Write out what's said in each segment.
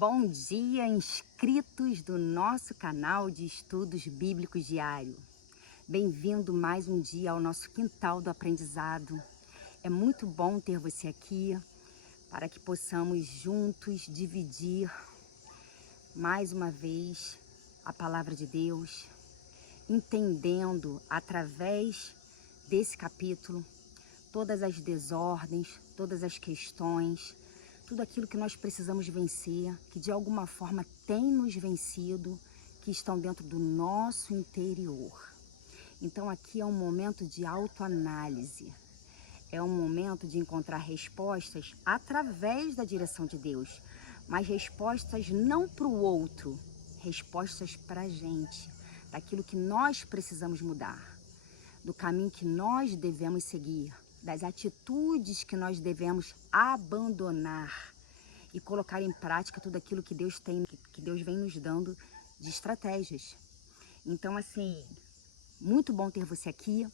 Bom dia, inscritos do nosso canal de estudos bíblicos diário. Bem-vindo mais um dia ao nosso quintal do aprendizado. É muito bom ter você aqui para que possamos juntos dividir mais uma vez a palavra de Deus, entendendo através desse capítulo todas as desordens, todas as questões, tudo aquilo que nós precisamos vencer, que de alguma forma tem nos vencido, que estão dentro do nosso interior. Então aqui é um momento de autoanálise, é um momento de encontrar respostas através da direção de Deus, mas respostas não para o outro, respostas para a gente, daquilo que nós precisamos mudar, do caminho que nós devemos seguir, das atitudes que nós devemos abandonar e colocar em prática tudo aquilo que Deus vem nos dando de estratégias. Então, assim, muito bom ter você aqui,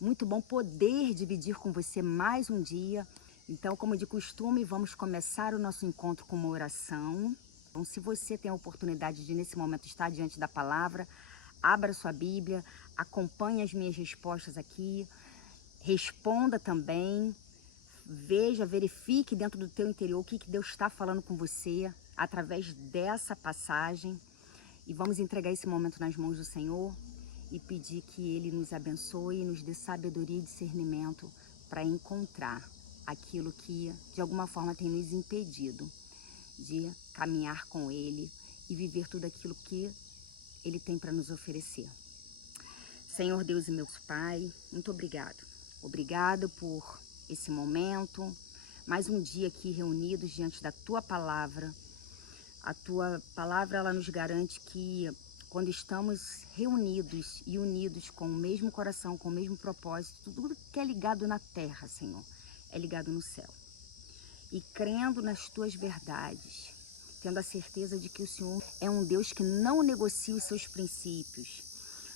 muito bom poder dividir com você mais um dia. Então, como de costume, vamos começar o nosso encontro com uma oração. Então, se você tem a oportunidade de, nesse momento, estar diante da palavra, abra sua Bíblia, acompanhe as minhas respostas aqui, responda também, veja, verifique dentro do teu interior o que Deus está falando com você através dessa passagem. E vamos entregar esse momento nas mãos do Senhor e pedir que Ele nos abençoe e nos dê sabedoria e discernimento para encontrar aquilo que de alguma forma tem nos impedido de caminhar com Ele e viver tudo aquilo que Ele tem para nos oferecer. Senhor Deus e meu Pai, muito obrigado. Obrigado por esse momento, mais um dia aqui reunidos diante da Tua Palavra. A Tua Palavra, ela nos garante que quando estamos reunidos e unidos com o mesmo coração, com o mesmo propósito, tudo que é ligado na terra, Senhor, é ligado no céu. E crendo nas Tuas verdades, tendo a certeza de que o Senhor é um Deus que não negocia os seus princípios,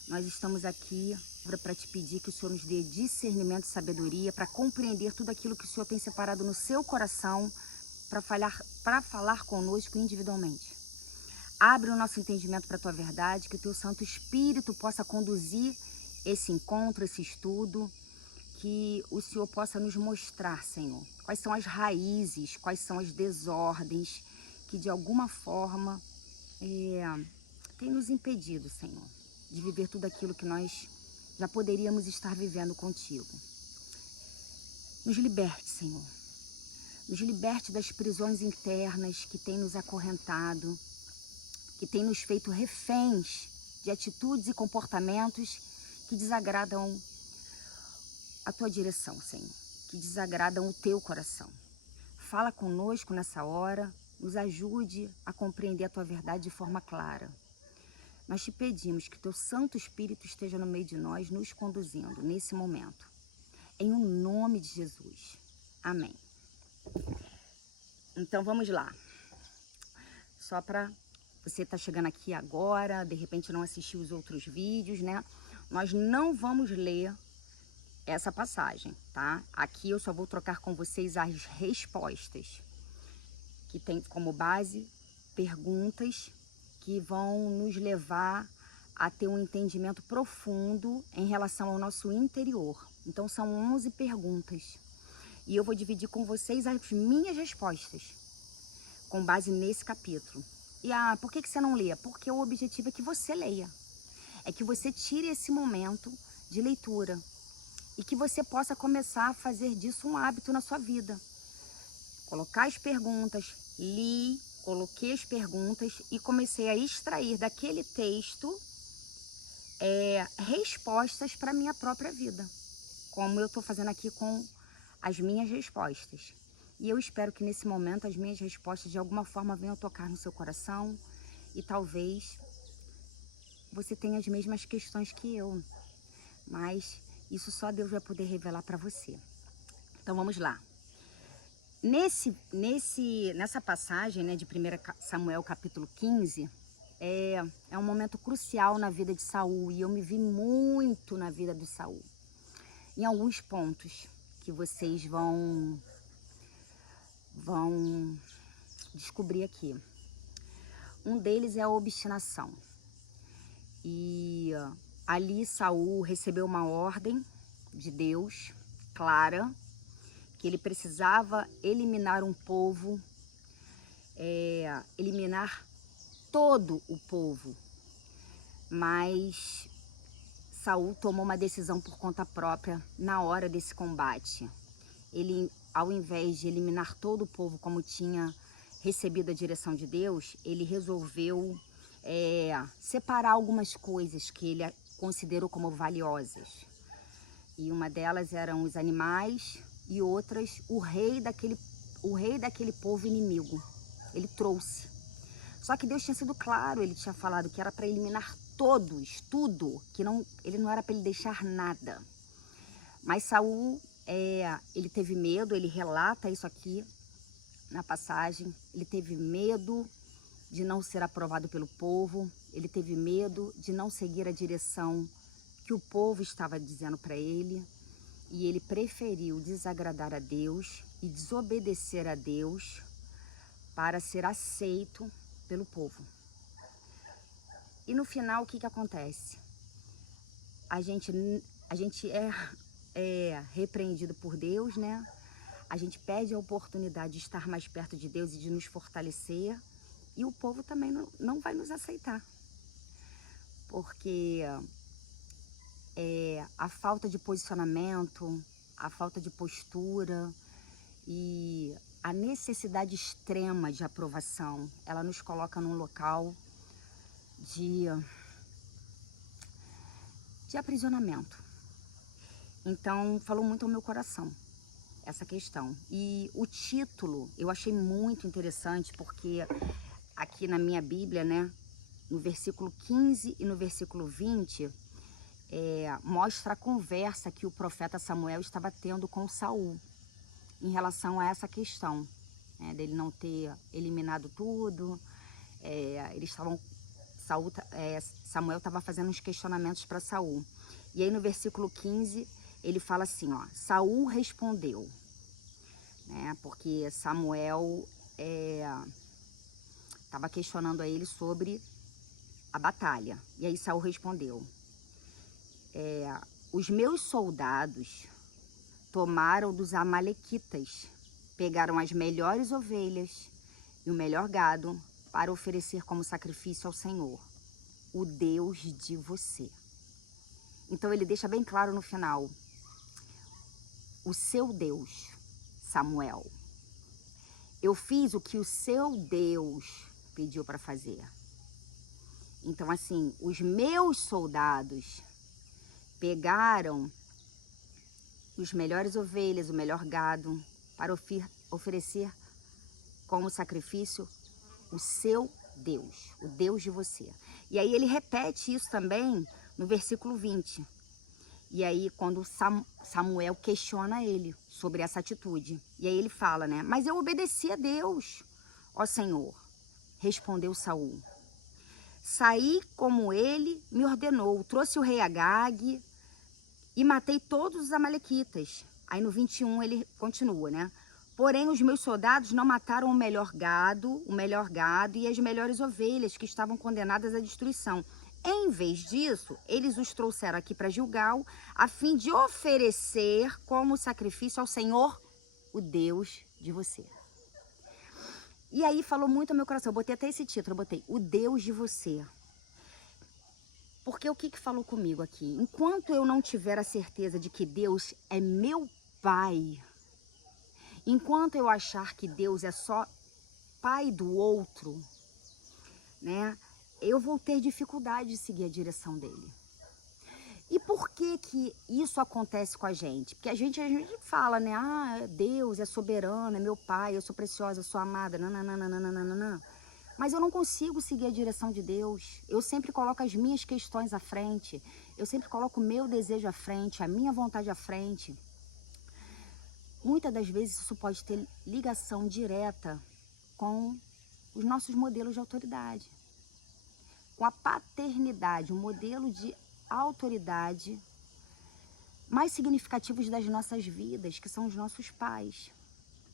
nós estamos aqui para te pedir que o Senhor nos dê discernimento e sabedoria para compreender tudo aquilo que o Senhor tem separado no seu coração para falar conosco individualmente. Abre o nosso entendimento para a Tua verdade, que o Teu Santo Espírito possa conduzir esse encontro, esse estudo, que o Senhor possa nos mostrar, Senhor, quais são as raízes, quais são as desordens que de alguma forma tem nos impedido, Senhor, de viver tudo aquilo que nós já poderíamos estar vivendo contigo. Nos liberte, Senhor. Nos liberte das prisões internas que têm nos acorrentado, que têm nos feito reféns de atitudes e comportamentos que desagradam a Tua direção, Senhor, que desagradam o Teu coração. Fala conosco nessa hora, nos ajude a compreender a Tua verdade de forma clara. Nós te pedimos que Teu Santo Espírito esteja no meio de nós, nos conduzindo nesse momento. Em o nome de Jesus. Amém. Então vamos lá. Só para você estar chegando aqui agora, de repente não assistiu os outros vídeos, né? Nós não vamos ler essa passagem, tá? Aqui eu só vou trocar com vocês as respostas, que tem como base perguntas que vão nos levar a ter um entendimento profundo em relação ao nosso interior. Então são 11 perguntas e eu vou dividir com vocês as minhas respostas com base nesse capítulo. E por que você não lê? Porque o objetivo é que você leia, é que você tire esse momento de leitura e que você possa começar a fazer disso um hábito na sua vida. Colocar as perguntas, coloquei as perguntas e comecei a extrair daquele texto respostas para a minha própria vida, como eu estou fazendo aqui com as minhas respostas. E eu espero que nesse momento as minhas respostas de alguma forma venham tocar no seu coração e talvez você tenha as mesmas questões que eu, mas isso só Deus vai poder revelar para você. Então vamos lá. Nessa passagem, né, de 1 Samuel capítulo 15, é um momento crucial na vida de Saul, e eu me vi muito na vida de Saul, em alguns pontos que vocês vão descobrir aqui. Um deles é a obstinação. E ali Saul recebeu uma ordem de Deus clara, que ele precisava eliminar um povo, eliminar todo o povo. Mas Saul tomou uma decisão por conta própria na hora desse combate. Ele, ao invés de eliminar todo o povo como tinha recebido a direção de Deus, ele resolveu separar algumas coisas que ele considerou como valiosas. E uma delas eram os animais e outras o rei daquele povo inimigo. Ele trouxe. Só que Deus tinha sido claro, ele tinha falado que era para eliminar todos, tudo, que ele não era para ele deixar nada. Mas Saul, ele teve medo, ele relata isso aqui na passagem, ele teve medo de não ser aprovado pelo povo, ele teve medo de não seguir a direção que o povo estava dizendo para ele, e ele preferiu desagradar a Deus e desobedecer a Deus para ser aceito pelo povo. E no final, o que acontece? A gente é repreendido por Deus, né? A gente perde a oportunidade de estar mais perto de Deus e de nos fortalecer, e o povo também não vai nos aceitar. Porque a falta de posicionamento, a falta de postura e a necessidade extrema de aprovação, ela nos coloca num local de aprisionamento. Então, falou muito ao meu coração essa questão. E o título eu achei muito interessante, porque aqui na minha Bíblia, né, no versículo 15 e no versículo 20, mostra a conversa que o profeta Samuel estava tendo com Saul em relação a essa questão, né, dele não ter eliminado tudo. Samuel estava fazendo uns questionamentos para Saul. E aí no versículo 15 ele fala assim, ó: Saul respondeu, né, porque Samuel estava questionando a ele sobre a batalha. E aí Saul respondeu: os meus soldados tomaram dos amalequitas, pegaram as melhores ovelhas e o melhor gado para oferecer como sacrifício ao Senhor, o Deus de você. Então ele deixa bem claro no final: o seu Deus, Samuel. Eu fiz o que o seu Deus pediu para fazer. Então, assim, os meus soldados pegaram os melhores ovelhas, o melhor gado, para oferecer como sacrifício o seu Deus, o Deus de você. E aí ele repete isso também no versículo 20. E aí quando Samuel questiona ele sobre essa atitude. E aí ele fala, né? Mas eu obedeci a Deus, ó Senhor. Respondeu Saul: saí como ele me ordenou, trouxe o rei Agag e matei todos os amalequitas. Aí no 21 ele continua, né? Porém os meus soldados não mataram o melhor gado e as melhores ovelhas que estavam condenadas à destruição. Em vez disso, eles os trouxeram aqui para Gilgal, a fim de oferecer como sacrifício ao Senhor, o Deus de você. E aí falou muito ao meu coração, eu botei até esse título, eu botei o Deus de você. Porque o que falou comigo aqui? Enquanto eu não tiver a certeza de que Deus é meu Pai, enquanto eu achar que Deus é só pai do outro, né, eu vou ter dificuldade de seguir a direção dele. E por que isso acontece com a gente? Porque a gente fala, né, Deus é soberano, é meu pai, eu sou preciosa, eu sou amada, nananana. Mas eu não consigo seguir a direção de Deus. Eu sempre coloco as minhas questões à frente, eu sempre coloco o meu desejo à frente, a minha vontade à frente. Muitas das vezes isso pode ter ligação direta com os nossos modelos de autoridade, com a paternidade, um modelo de autoridade mais significativos das nossas vidas, que são os nossos pais.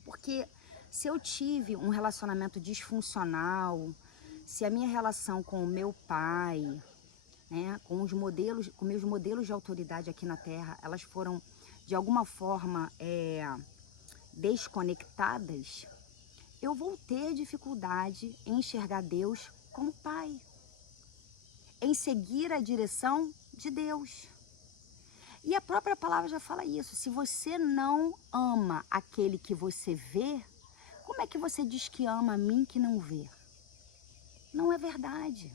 Porque se eu tive um relacionamento disfuncional, se a minha relação com o meu pai, né, com meus modelos de autoridade aqui na Terra, elas foram de alguma forma desconectadas, eu vou ter dificuldade em enxergar Deus como Pai, em seguir a direção de Deus. E a própria palavra já fala isso. Se você não ama aquele que você vê, como é que você diz que ama a mim que não vê? Não é verdade.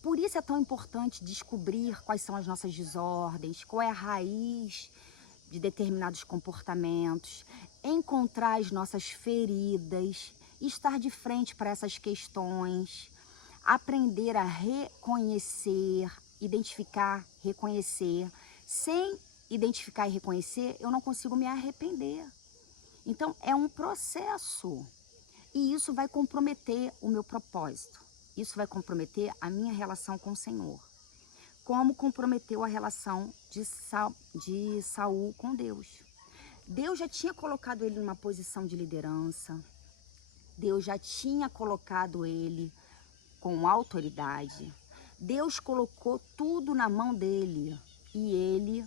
Por isso é tão importante descobrir quais são as nossas desordens, qual é a raiz de determinados comportamentos, encontrar as nossas feridas, estar de frente para essas questões, aprender a reconhecer, identificar, reconhecer. Sem identificar e reconhecer, eu não consigo me arrepender. Então, é um processo. E isso vai comprometer o meu propósito. Isso vai comprometer a minha relação com o Senhor. Como comprometeu a relação de Saul com Deus. Deus já tinha colocado ele numa posição de liderança. Deus já tinha colocado ele com autoridade. Deus colocou tudo na mão dele. E ele,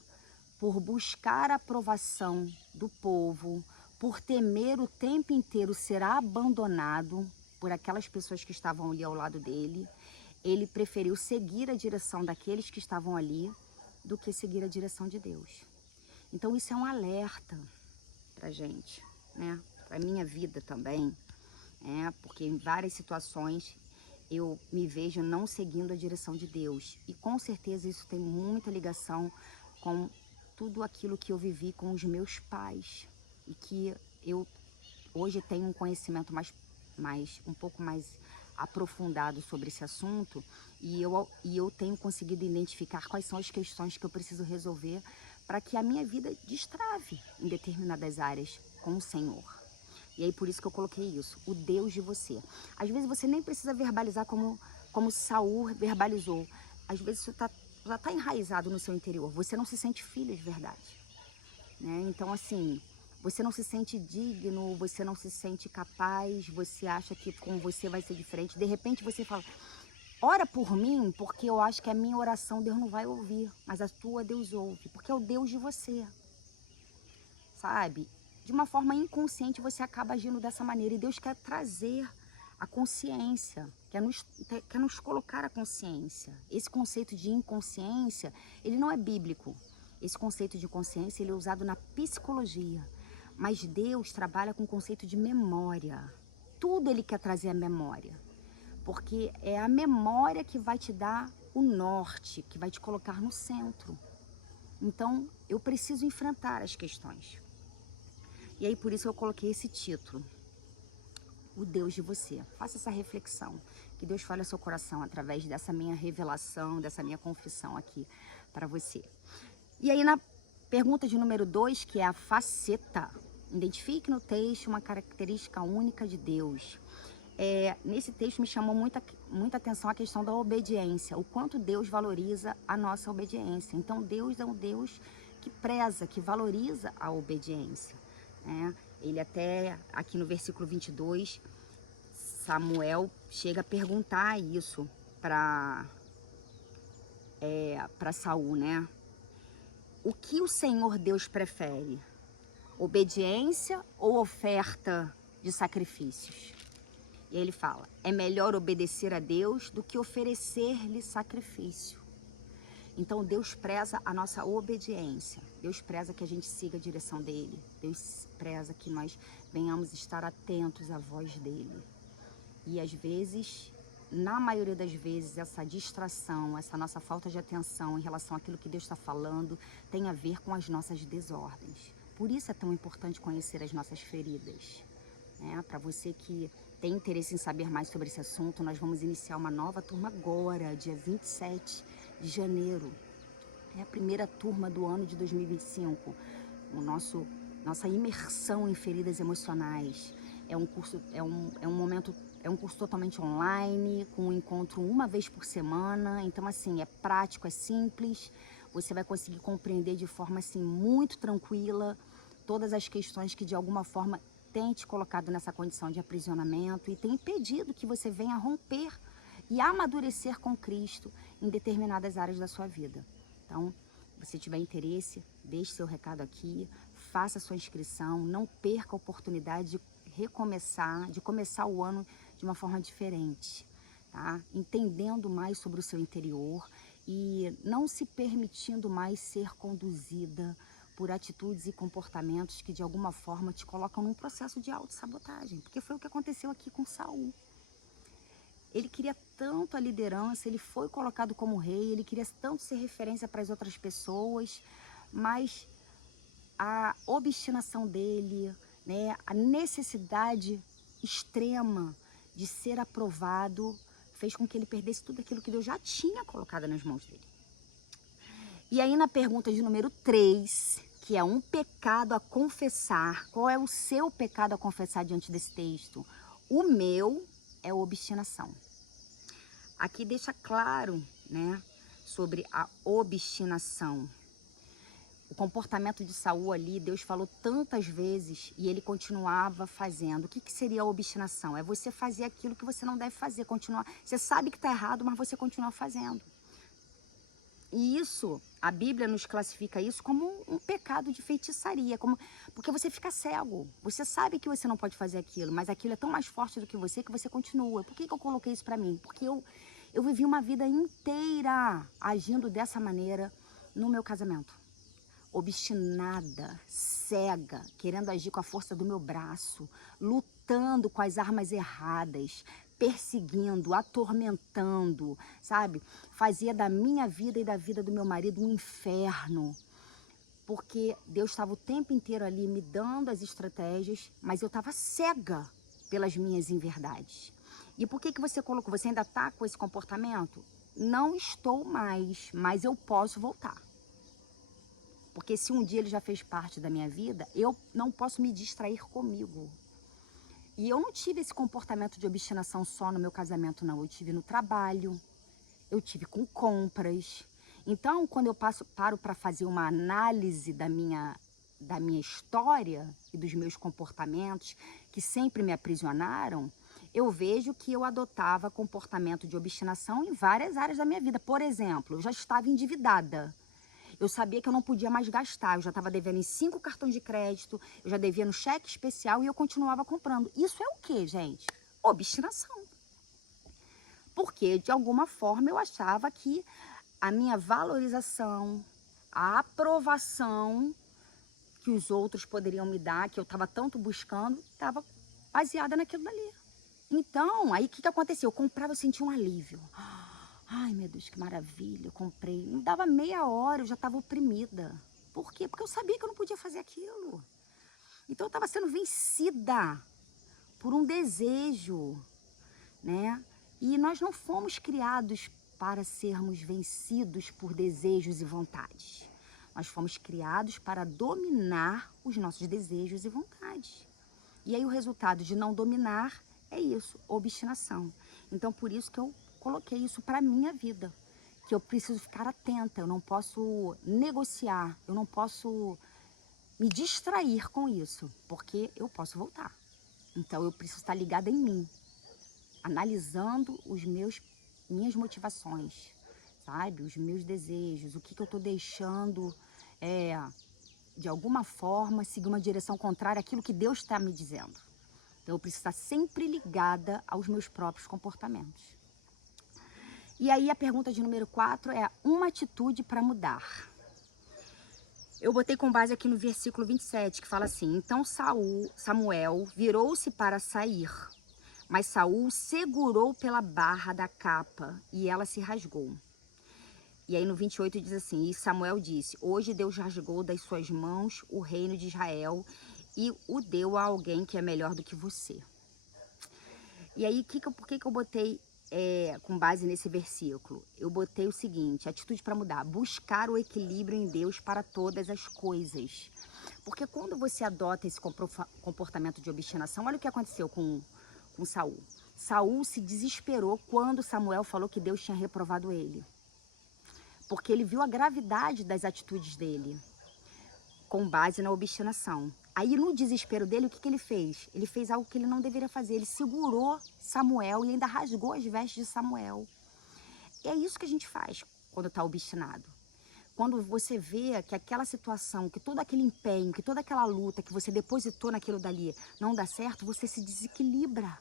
por buscar a aprovação do povo, por temer o tempo inteiro ser abandonado por aquelas pessoas que estavam ali ao lado dele, ele preferiu seguir a direção daqueles que estavam ali do que seguir a direção de Deus. Então isso é um alerta pra gente, né? Pra minha vida também, porque em várias situações eu me vejo não seguindo a direção de Deus. E com certeza isso tem muita ligação com tudo aquilo que eu vivi com os meus pais. E que eu hoje tenho um conhecimento um pouco mais aprofundado sobre esse assunto. E eu tenho conseguido identificar quais são as questões que eu preciso resolver para que a minha vida destrave em determinadas áreas com o Senhor. E aí por isso que eu coloquei isso, o Deus de você. Às vezes você nem precisa verbalizar como Saul verbalizou. Às vezes isso já está enraizado no seu interior. Você não se sente filho de verdade, né? Então assim, você não se sente digno, você não se sente capaz, você acha que com você vai ser diferente. De repente você fala, ora por mim, porque eu acho que a minha oração Deus não vai ouvir, mas a tua Deus ouve, porque é o Deus de você, sabe? De uma forma inconsciente você acaba agindo dessa maneira e Deus quer trazer a consciência, quer nos colocar a consciência. Esse conceito de inconsciência, ele não é bíblico. Esse conceito de consciência, ele é usado na psicologia. Mas Deus trabalha com o conceito de memória. Tudo ele quer trazer a memória. Porque é a memória que vai te dar o norte, que vai te colocar no centro. Então, eu preciso enfrentar as questões. E aí, por isso eu coloquei esse título, O Deus de Você. Faça essa reflexão, que Deus fale ao seu coração através dessa minha revelação, dessa minha confissão aqui para você. E aí, na pergunta de número 2, que é a faceta. Identifique no texto uma característica única de Deus. Nesse texto me chamou muita atenção a questão da obediência, o quanto Deus valoriza a nossa obediência. Então, Deus é um Deus que preza, que valoriza a obediência. Ele até, aqui no versículo 22, Samuel chega a perguntar isso para Saul, né? O que o Senhor Deus prefere? Obediência ou oferta de sacrifícios? E ele fala, é melhor obedecer a Deus do que oferecer-lhe sacrifício. Então Deus preza a nossa obediência, Deus preza que a gente siga a direção dele, Deus preza que nós venhamos estar atentos à voz dele. E às vezes, na maioria das vezes, essa distração, essa nossa falta de atenção em relação àquilo que Deus está falando, tem a ver com as nossas desordens. Por isso é tão importante conhecer as nossas feridas. Para você que tem interesse em saber mais sobre esse assunto, nós vamos iniciar uma nova turma agora, dia 27 de janeiro. É a primeira turma do ano de 2025. Nossa imersão em feridas emocionais. É um curso totalmente online, com um encontro uma vez por semana. Então, assim, é prático, é simples. Você vai conseguir compreender de forma, assim, muito tranquila todas as questões que, de alguma forma, tem te colocado nessa condição de aprisionamento e tem impedido que você venha romper e amadurecer com Cristo em determinadas áreas da sua vida. Então, se você tiver interesse, deixe seu recado aqui, faça sua inscrição, não perca a oportunidade de recomeçar, de começar o ano de uma forma diferente, tá? Entendendo mais sobre o seu interior e não se permitindo mais ser conduzida por atitudes e comportamentos que de alguma forma te colocam num processo de autossabotagem, porque foi o que aconteceu aqui com Saul. Ele queria tanto a liderança, ele foi colocado como rei, ele queria tanto ser referência para as outras pessoas, mas a obstinação dele, né, a necessidade extrema de ser aprovado, fez com que ele perdesse tudo aquilo que Deus já tinha colocado nas mãos dele. E aí na pergunta de número 3, que é um pecado a confessar, qual é o seu pecado a confessar diante desse texto? O meu é a obstinação. Aqui deixa claro, né, sobre a obstinação. O comportamento de Saul ali, Deus falou tantas vezes e ele continuava fazendo. O que seria a obstinação? É você fazer aquilo que você não deve fazer, continuar. Você sabe que está errado, mas você continua fazendo. E isso, a Bíblia nos classifica isso como um pecado de feitiçaria, porque você fica cego. Você sabe que você não pode fazer aquilo, mas aquilo é tão mais forte do que você continua. Por que eu coloquei isso para mim? Porque eu vivi uma vida inteira agindo dessa maneira no meu casamento. Obstinada, cega, querendo agir com a força do meu braço, lutando com as armas erradas, perseguindo, atormentando, sabe? Fazia da minha vida e da vida do meu marido um inferno, porque Deus estava o tempo inteiro ali me dando as estratégias, mas eu estava cega pelas minhas inverdades. E por que você colocou? Você ainda está com esse comportamento? Não estou mais, mas eu posso voltar. Porque se um dia ele já fez parte da minha vida, eu não posso me distrair comigo. E eu não tive esse comportamento de obstinação só no meu casamento, não. Eu tive no trabalho, eu tive com compras. Então, quando eu paro para fazer uma análise da minha história e dos meus comportamentos, que sempre me aprisionaram, eu vejo que eu adotava comportamento de obstinação em várias áreas da minha vida. Por exemplo, eu já estava endividada. Eu sabia que eu não podia mais gastar, eu já estava devendo em 5 cartões de crédito, eu já devia no cheque especial e eu continuava comprando. Isso é o quê, gente? Obstinação. Porque, de alguma forma, eu achava que a minha valorização, a aprovação que os outros poderiam me dar, que eu estava tanto buscando, estava baseada naquilo dali. Então, aí o que aconteceu? Eu comprava, eu sentia um alívio. Ai, meu Deus, que maravilha, eu comprei. Não dava meia hora, eu já estava oprimida. Por quê? Porque eu sabia que eu não podia fazer aquilo. Então eu estava sendo vencida por um desejo, né? E nós não fomos criados para sermos vencidos por desejos e vontades. Nós fomos criados para dominar os nossos desejos e vontades. E aí o resultado de não dominar é isso, obstinação. Então por isso que eu coloquei isso para a minha vida, que eu preciso ficar atenta, eu não posso negociar, eu não posso me distrair com isso, porque eu posso voltar. Então eu preciso estar ligada em mim, analisando minhas motivações, sabe? Os meus desejos, o que eu estou deixando, de alguma forma, seguir uma direção contrária àquilo que Deus está me dizendo. Então eu preciso estar sempre ligada aos meus próprios comportamentos. E aí a pergunta de número 4 é uma atitude para mudar. Eu botei com base aqui no versículo 27, que fala assim: então Samuel virou-se para sair, mas Saul segurou pela barra da capa e ela se rasgou. E aí no 28 diz assim: e Samuel disse: hoje Deus rasgou das suas mãos o reino de Israel e o deu a alguém que é melhor do que você. E aí por que eu botei com base nesse versículo? Eu botei o seguinte: atitude para mudar, buscar o equilíbrio em Deus para todas as coisas. Porque quando você adota esse comportamento de obstinação, olha o que aconteceu com Saul. Saul se desesperou quando Samuel falou que Deus tinha reprovado ele. Porque ele viu a gravidade das atitudes dele, com base na obstinação. Aí no desespero dele, o que ele fez? Ele fez algo que ele não deveria fazer. Ele segurou Samuel e ainda rasgou as vestes de Samuel. E é isso que a gente faz quando está obstinado. Quando você vê que aquela situação, que todo aquele empenho, que toda aquela luta que você depositou naquilo dali não dá certo, você se desequilibra.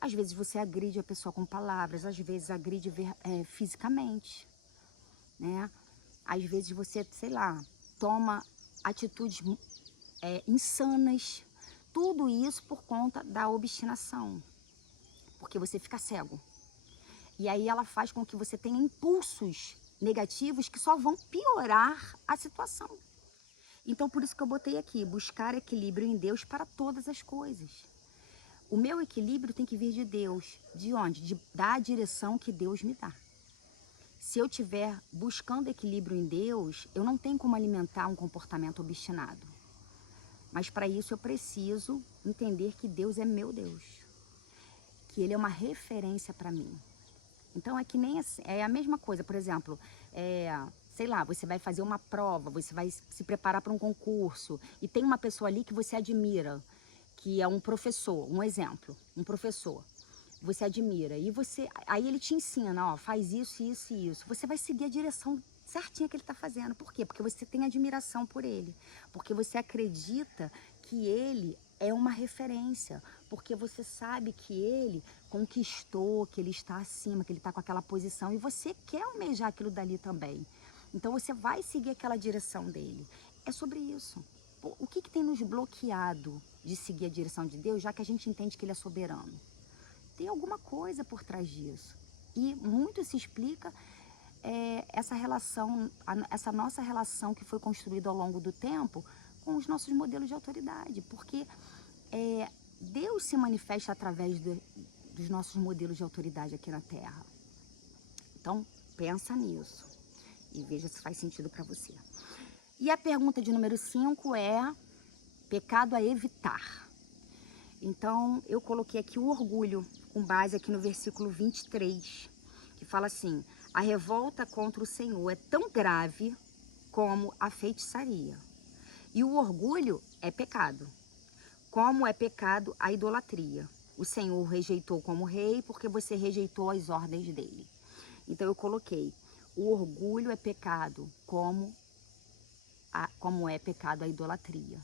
Às vezes você agride a pessoa com palavras, às vezes agride fisicamente, né? Às vezes você, sei lá, toma atitudes insanas. Tudo isso por conta da obstinação, porque você fica cego. E aí ela faz com que você tenha impulsos negativos que só vão piorar a situação. Então por isso que eu botei aqui, buscar equilíbrio em Deus para todas as coisas. O meu equilíbrio tem que vir de Deus. De onde? Da direção que Deus me dá. Se eu estiver buscando equilíbrio em Deus, eu não tenho como alimentar um comportamento obstinado. Mas para isso eu preciso entender que Deus é meu Deus. Que Ele é uma referência para mim. Então é que nem assim, é a mesma coisa, por exemplo, sei lá, você vai fazer uma prova, você vai se preparar para um concurso e tem uma pessoa ali que você admira, que é um professor, um exemplo, um professor. Você admira e aí ele te ensina, ó, faz isso, isso e isso. Você vai seguir a direção certinha que ele está fazendo. Por quê? Porque você tem admiração por ele, porque você acredita que ele é uma referência, porque você sabe que ele conquistou, que ele está acima, que ele está com aquela posição e você quer almejar aquilo dali também. Então você vai seguir aquela direção dele. É sobre isso. O que tem nos bloqueado de seguir a direção de Deus, já que a gente entende que ele é soberano? Tem alguma coisa por trás disso. E muito se explica essa relação, essa nossa relação que foi construída ao longo do tempo com os nossos modelos de autoridade. Porque Deus se manifesta através dos nossos modelos de autoridade aqui na Terra. Então, pensa nisso e veja se faz sentido para você. E a pergunta de número 5 é pecado a evitar. Então, eu coloquei aqui o orgulho, com base aqui no versículo 23, que fala assim: a revolta contra o Senhor é tão grave como a feitiçaria. E o orgulho é pecado, como é pecado a idolatria. O Senhor o rejeitou como rei porque você rejeitou as ordens dele. Então eu coloquei, o orgulho é pecado, como é pecado a idolatria.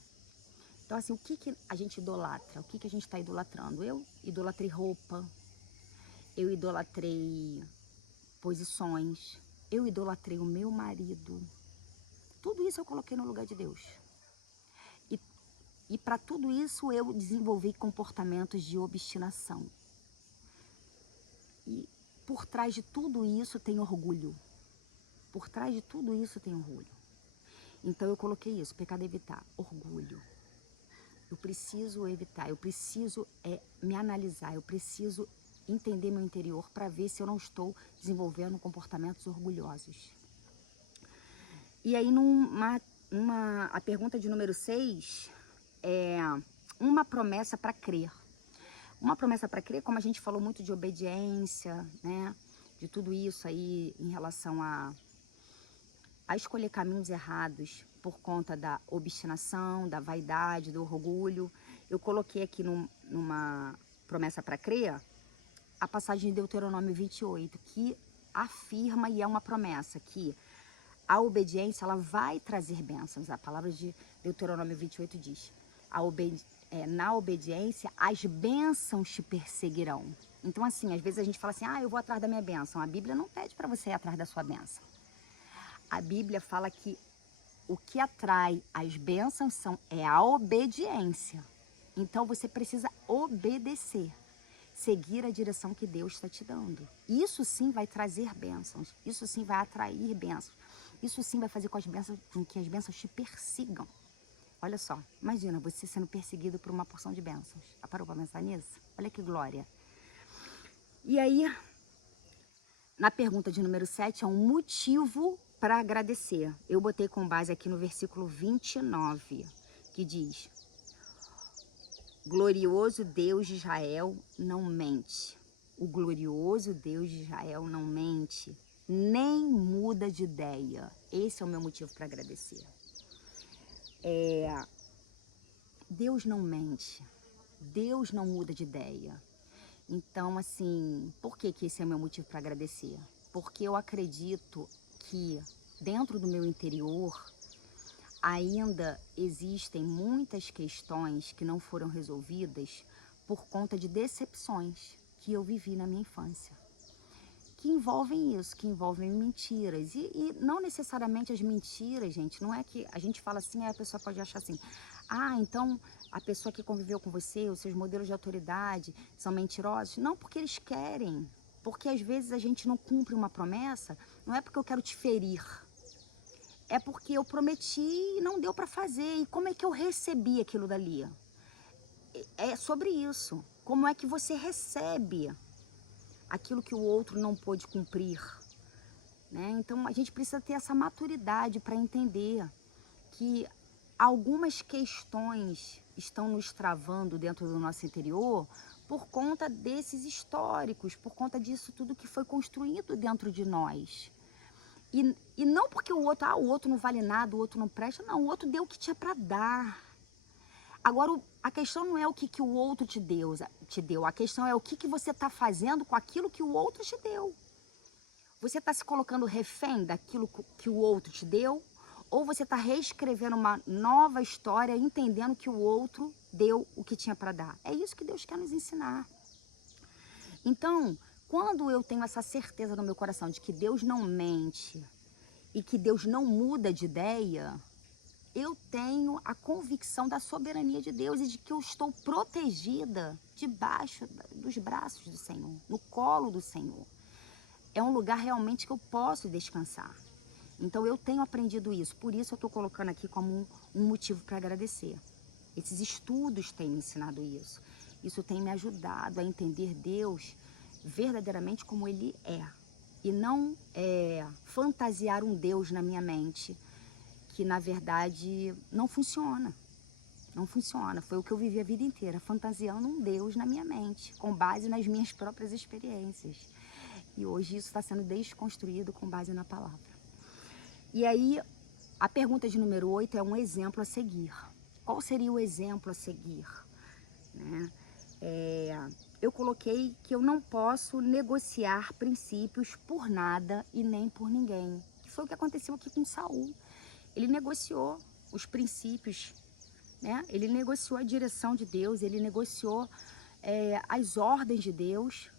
Então assim, o que a gente idolatra? O que a gente está idolatrando? Eu idolatrei roupa, eu idolatrei posições, eu idolatrei o meu marido. Tudo isso eu coloquei no lugar de Deus. E para tudo isso eu desenvolvi comportamentos de obstinação. E por trás de tudo isso tem orgulho. Por trás de tudo isso tem orgulho. Então eu coloquei isso, pecado é evitar, orgulho. Eu preciso evitar, eu preciso me analisar, eu preciso entender meu interior para ver se eu não estou desenvolvendo comportamentos orgulhosos. E aí a pergunta de número 6 é uma promessa para crer. Uma promessa para crer, como a gente falou muito de obediência, né? De tudo isso aí em relação a escolher caminhos errados por conta da obstinação, da vaidade, do orgulho. Eu coloquei aqui numa promessa para crer a passagem de Deuteronômio 28, que afirma e é uma promessa que a obediência ela vai trazer bênçãos. A palavra de Deuteronômio 28 diz, na obediência as bênçãos te perseguirão. Então assim, às vezes a gente fala assim, eu vou atrás da minha bênção. A Bíblia não pede para você ir atrás da sua bênção. A Bíblia fala que o que atrai as bênçãos é a obediência. Então você precisa obedecer, seguir a direção que Deus está te dando. Isso sim vai trazer bênçãos, isso sim vai atrair bênçãos. Isso sim vai fazer com que as bênçãos te persigam. Olha só, imagina você sendo perseguido por uma porção de bênçãos. Já parou para pensar nisso? Olha que glória. E aí, na pergunta de número 7, é um motivo para agradecer. Eu botei com base aqui no versículo 29, que diz: glorioso Deus de Israel não mente. O glorioso Deus de Israel não mente, nem muda de ideia. Esse é o meu motivo para agradecer. Deus não mente, Deus não muda de ideia. Então, assim, por que que esse é o meu motivo para agradecer? Porque eu acredito que dentro do meu interior ainda existem muitas questões que não foram resolvidas por conta de decepções que eu vivi na minha infância. Que envolvem isso, que envolvem mentiras. E não necessariamente as mentiras, gente, não é que a gente fala assim, a pessoa pode achar assim, ah, então a pessoa que conviveu com você, os seus modelos de autoridade são mentirosos. Não, porque eles querem. Porque às vezes a gente não cumpre uma promessa, não é porque eu quero te ferir. É porque eu prometi e não deu para fazer. E como é que eu recebi aquilo dali? É sobre isso. Como é que você recebe aquilo que o outro não pôde cumprir, né? Então a gente precisa ter essa maturidade para entender que algumas questões estão nos travando dentro do nosso interior por conta desses históricos, por conta disso tudo que foi construído dentro de nós. E não porque o outro não vale nada, o outro não presta, não, o outro deu o que tinha para dar. Agora, a questão não é o que o outro te deu, a questão é o que você está fazendo com aquilo que o outro te deu. Você está se colocando refém daquilo que o outro te deu? Ou você está reescrevendo uma nova história, entendendo que o outro deu o que tinha para dar? É isso que Deus quer nos ensinar. Então, quando eu tenho essa certeza no meu coração de que Deus não mente e que Deus não muda de ideia, eu tenho a convicção da soberania de Deus e de que eu estou protegida debaixo dos braços do Senhor, no colo do Senhor. É um lugar realmente que eu posso descansar. Então eu tenho aprendido isso, por isso eu estou colocando aqui como um motivo para agradecer. Esses estudos têm me ensinado isso. Isso tem me ajudado a entender Deus verdadeiramente como Ele é. E não fantasiar um Deus na minha mente, que na verdade não funciona. Não funciona. Foi o que eu vivi a vida inteira, fantasiando um Deus na minha mente, com base nas minhas próprias experiências. E hoje isso está sendo desconstruído com base na palavra. E aí, a pergunta de número 8 é um exemplo a seguir. Qual seria o exemplo a seguir? Né? Eu coloquei que eu não posso negociar princípios por nada e nem por ninguém. Que foi o que aconteceu aqui com Saul. Ele negociou os princípios, né? Ele negociou a direção de Deus, ele negociou as ordens de Deus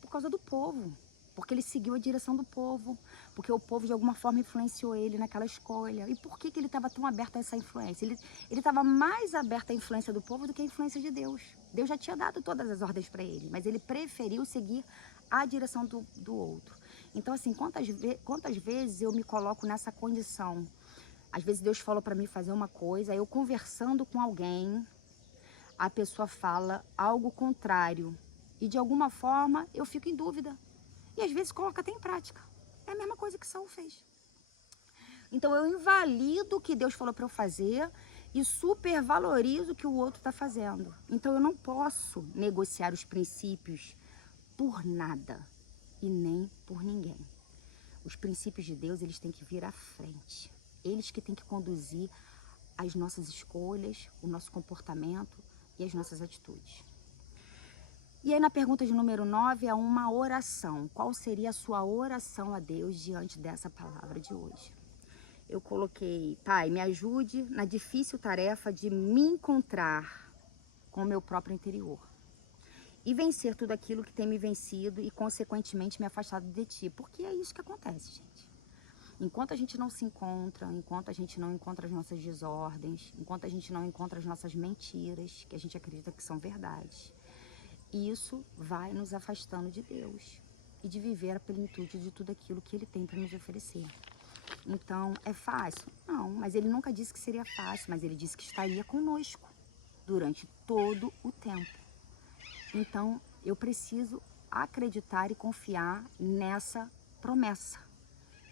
por causa do povo. Porque ele seguiu a direção do povo, porque o povo de alguma forma influenciou ele naquela escolha. E por que ele estava tão aberto a essa influência? Ele estava mais aberto à influência do povo do que à influência de Deus. Deus já tinha dado todas as ordens para ele, mas ele preferiu seguir a direção do outro. Então, assim, quantas vezes eu me coloco nessa condição? Às vezes Deus falou para mim fazer uma coisa, eu conversando com alguém, a pessoa fala algo contrário. E de alguma forma eu fico em dúvida. E às vezes coloca até em prática. É a mesma coisa que Saul fez. Então eu invalido o que Deus falou para eu fazer e supervalorizo o que o outro está fazendo. Então eu não posso negociar os princípios por nada e nem por ninguém. Os princípios de Deus, eles têm que vir à frente. Eles que têm que conduzir as nossas escolhas, o nosso comportamento e as nossas atitudes. E aí na pergunta de número 9 é uma oração. Qual seria a sua oração a Deus diante dessa palavra de hoje? Eu coloquei, Pai, me ajude na difícil tarefa de me encontrar com o meu próprio interior. E vencer tudo aquilo que tem me vencido e consequentemente me afastado de Ti. Porque é isso que acontece, gente. Enquanto a gente não se encontra, enquanto a gente não encontra as nossas desordens, enquanto a gente não encontra as nossas mentiras, que a gente acredita que são verdades, isso vai nos afastando de Deus e de viver a plenitude de tudo aquilo que Ele tem para nos oferecer. Então, é fácil? Não, mas Ele nunca disse que seria fácil, mas Ele disse que estaria conosco durante todo o tempo. Então, eu preciso acreditar e confiar nessa promessa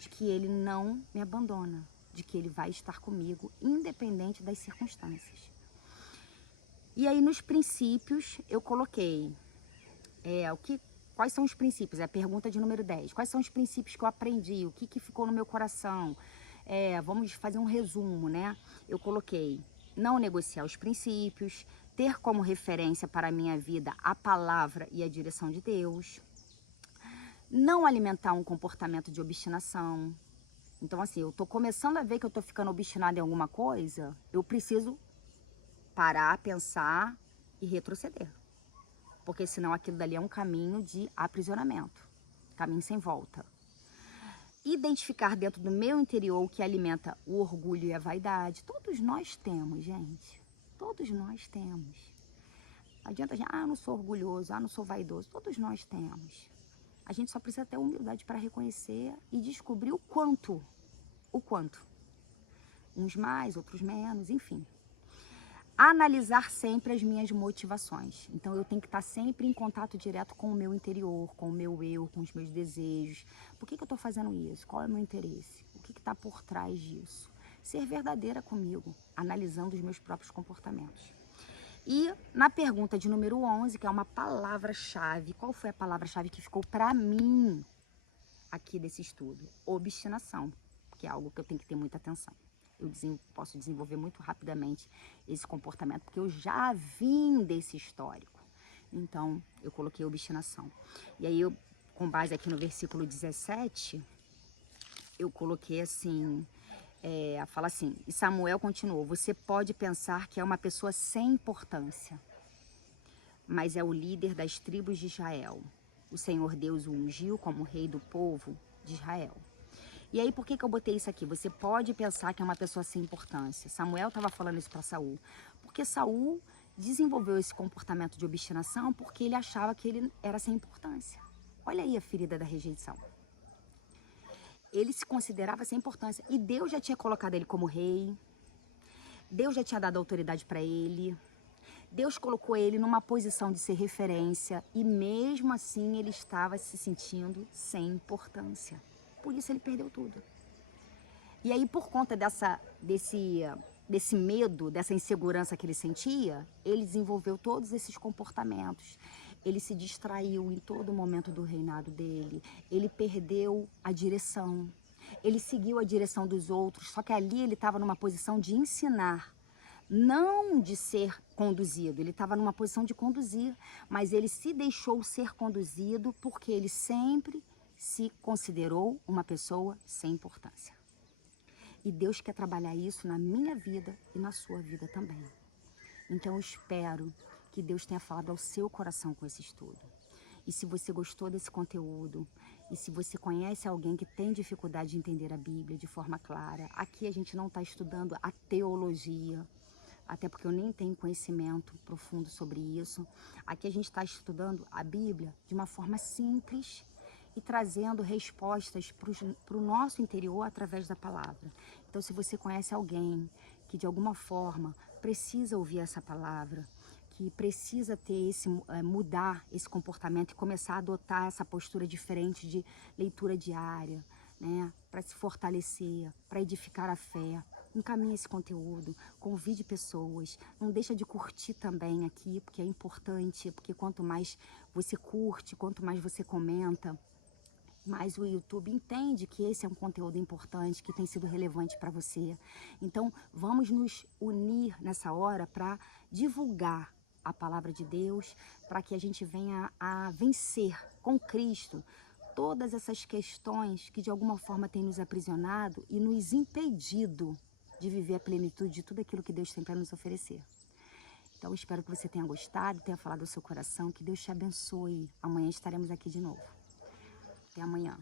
de que Ele não me abandona, de que Ele vai estar comigo, independente das circunstâncias. E aí nos princípios eu coloquei, quais são os princípios? É a pergunta de número 10. Quais são os princípios que eu aprendi? O que ficou no meu coração? Vamos fazer um resumo, né? Eu coloquei não negociar os princípios, ter como referência para a minha vida a palavra e a direção de Deus, não alimentar um comportamento de obstinação. Então, assim, eu tô começando a ver que eu tô ficando obstinada em alguma coisa, eu preciso parar, pensar e retroceder. Porque senão aquilo dali é um caminho de aprisionamento, caminho sem volta. Identificar dentro do meu interior o que alimenta o orgulho e a vaidade. Todos nós temos, gente. Todos nós temos. Não adianta a gente, eu não sou orgulhoso, não sou vaidoso. Todos nós temos. A gente só precisa ter humildade para reconhecer e descobrir o quanto. O quanto. Uns mais, outros menos, enfim. Analisar sempre as minhas motivações. Então eu tenho que estar sempre em contato direto com o meu interior, com o meu eu, com os meus desejos. Por que eu estou fazendo isso? Qual é o meu interesse? O que está por trás disso? Ser verdadeira comigo, analisando os meus próprios comportamentos. E na pergunta de número 11, que é uma palavra-chave, qual foi a palavra-chave que ficou para mim aqui desse estudo? Obstinação, que é algo que eu tenho que ter muita atenção. Eu posso desenvolver muito rapidamente esse comportamento, porque eu já vim desse histórico. Então, eu coloquei obstinação. E aí, com base aqui no versículo 17, eu coloquei assim, fala assim, e Samuel continuou, você pode pensar que é uma pessoa sem importância, mas é o líder das tribos de Israel. O Senhor Deus o ungiu como rei do povo de Israel. E aí, por que eu botei isso aqui? Você pode pensar que é uma pessoa sem importância. Samuel estava falando isso para Saul. Porque Saul desenvolveu esse comportamento de obstinação porque ele achava que ele era sem importância. Olha aí a ferida da rejeição. Ele se considerava sem importância. E Deus já tinha colocado ele como rei. Deus já tinha dado autoridade para ele. Deus colocou ele numa posição de ser referência. E mesmo assim ele estava se sentindo sem importância. Por isso ele perdeu tudo. E aí, por conta desse medo, dessa insegurança que ele sentia, ele desenvolveu todos esses comportamentos. Ele se distraiu em todo momento do reinado dele. Ele perdeu a direção. Ele seguiu a direção dos outros, só que ali ele estava numa posição de ensinar, não de ser conduzido. Ele estava numa posição de conduzir, mas ele se deixou ser conduzido porque ele sempre se considerou uma pessoa sem importância. E Deus quer trabalhar isso na minha vida e na sua vida também. Então eu espero que Deus tenha falado ao seu coração com esse estudo. E se você gostou desse conteúdo, e se você conhece alguém que tem dificuldade de entender a Bíblia de forma clara, aqui a gente não está estudando a teologia, até porque eu nem tenho conhecimento profundo sobre isso. Aqui a gente está estudando a Bíblia de uma forma simples e trazendo respostas para o nosso interior através da palavra. Então, se você conhece alguém que de alguma forma precisa ouvir essa palavra, que precisa ter mudar esse comportamento e começar a adotar essa postura diferente de leitura diária, né, para se fortalecer, para edificar a fé, encaminhe esse conteúdo, convide pessoas, não deixa de curtir também aqui, porque é importante, porque quanto mais você curte, quanto mais você comenta, mas o YouTube entende que esse é um conteúdo importante, que tem sido relevante para você. Então, vamos nos unir nessa hora para divulgar a palavra de Deus, para que a gente venha a vencer com Cristo todas essas questões que de alguma forma têm nos aprisionado e nos impedido de viver a plenitude de tudo aquilo que Deus tem para nos oferecer. Então, espero que você tenha gostado, tenha falado ao seu coração, que Deus te abençoe. Amanhã estaremos aqui de novo. Até amanhã.